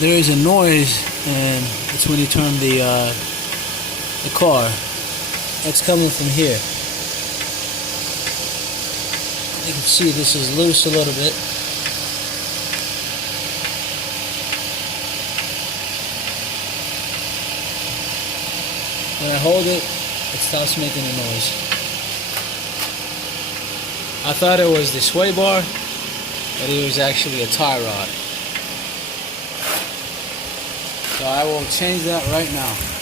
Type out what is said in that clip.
there is a noise, and it's when you turn the car. That's coming from here. You can see this is loose a little bit. When I hold it, it stops making a noise. I thought it was the sway bar, but it was actually a tie rod. So I will change that right now.